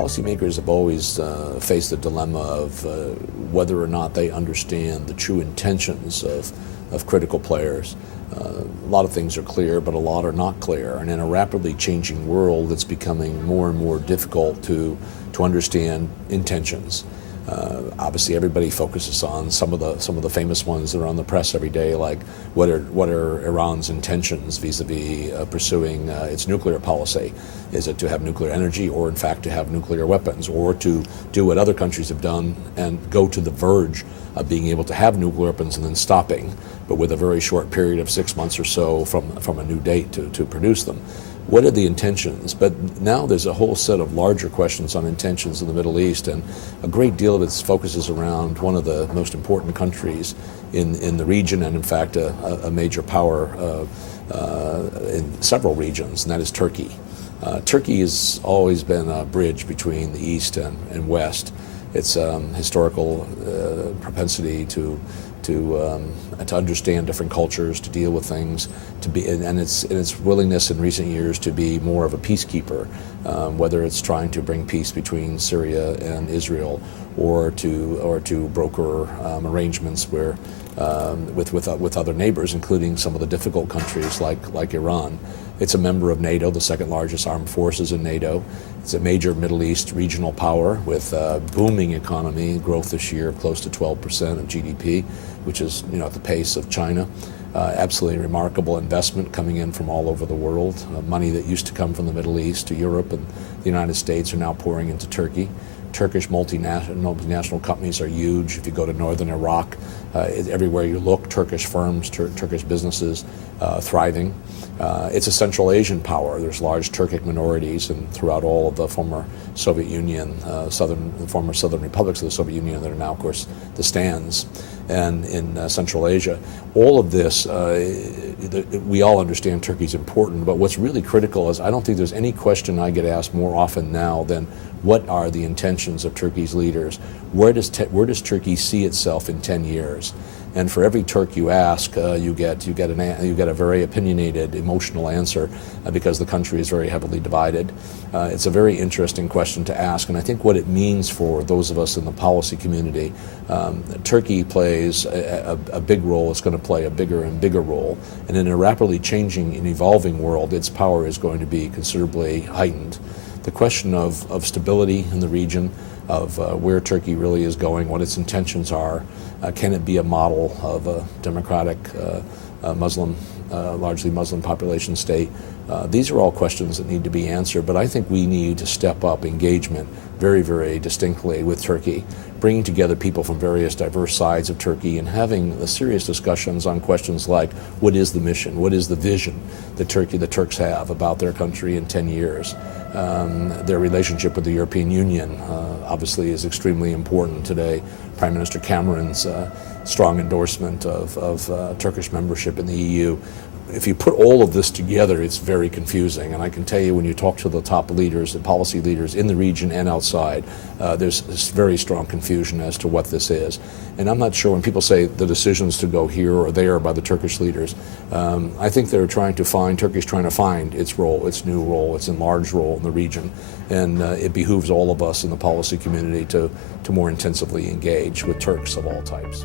policymakers have always faced the dilemma of whether or not they understand the true intentions of critical players. A lot of things are clear, but a lot are not clear. And in a rapidly changing world, it's becoming more and more difficult to understand intentions. Obviously, everybody focuses on some of the famous ones that are on the press every day, like what are Iran's intentions vis-a-vis pursuing its nuclear policy? Is it to have nuclear energy, or in fact to have nuclear weapons, or to do what other countries have done and go to the verge of being able to have nuclear weapons and then stopping, but with a very short period of 6 months or so from a new date to produce them? What are the intentions? But now there's a whole set of larger questions on intentions in the Middle East, and a great deal of it focuses around one of the most important countries in the region, and in fact a major power in several regions, and that is Turkey. Turkey has always been a bridge between the East and West. Its historical propensity to understand different cultures, to deal with things, and its willingness in recent years to be more of a peacekeeper, whether it's trying to bring peace between Syria and Israel, or to broker arrangements where with other neighbors, including some of the difficult countries like Iran. It's a member of NATO, the second largest armed forces in NATO. It's a major Middle East regional power with a booming economy, growth this year of close to 12% of GDP, which is at the pace of China. Absolutely remarkable investment coming in from all over the world. Money that used to come from the Middle East to Europe and the United States are now pouring into Turkey. Turkish multinational companies are huge. If you go to northern Iraq, everywhere you look, Turkish firms, Turkish businesses thriving. It's a Central Asian power. There's large Turkic minorities and throughout all of the former Soviet Union, former southern republics of the Soviet Union that are now, of course, the stands, and in Central Asia. All of this, we all understand Turkey's important, but what's really critical is I don't think there's any question I get asked more often now than what are the intentions of Turkey's leaders? Where does Turkey see itself in 10 years? And for every Turk you ask, you get a very opinionated, emotional answer because the country is very heavily divided. It's a very interesting question to ask, and I think what it means for those of us in the policy community, Turkey plays a big role. It's going to play a bigger and bigger role, and in a rapidly changing and evolving world, its power is going to be considerably heightened. The question of stability in the region, of where Turkey really is going, what its intentions are, can it be a model of a democratic, largely Muslim population state? These are all questions that need to be answered, but I think we need to step up engagement very, very distinctly with Turkey, bringing together people from various diverse sides of Turkey and having serious discussions on questions like what is the mission, what is the vision that the Turks have about their country in 10 years. Their relationship with the European Union obviously is extremely important today. Prime Minister Cameron's strong endorsement of Turkish membership in the EU. If you put all of this together, it's very confusing. And I can tell you, when you talk to the top leaders and policy leaders in the region and outside, there's this very strong confusion as to what this is. And I'm not sure when people say the decisions to go here or there by the Turkish leaders, I think Turkey's trying to find its role, its new role, its enlarged role in the region. And it behooves all of us in the policy community to more intensively engage with Turks of all types.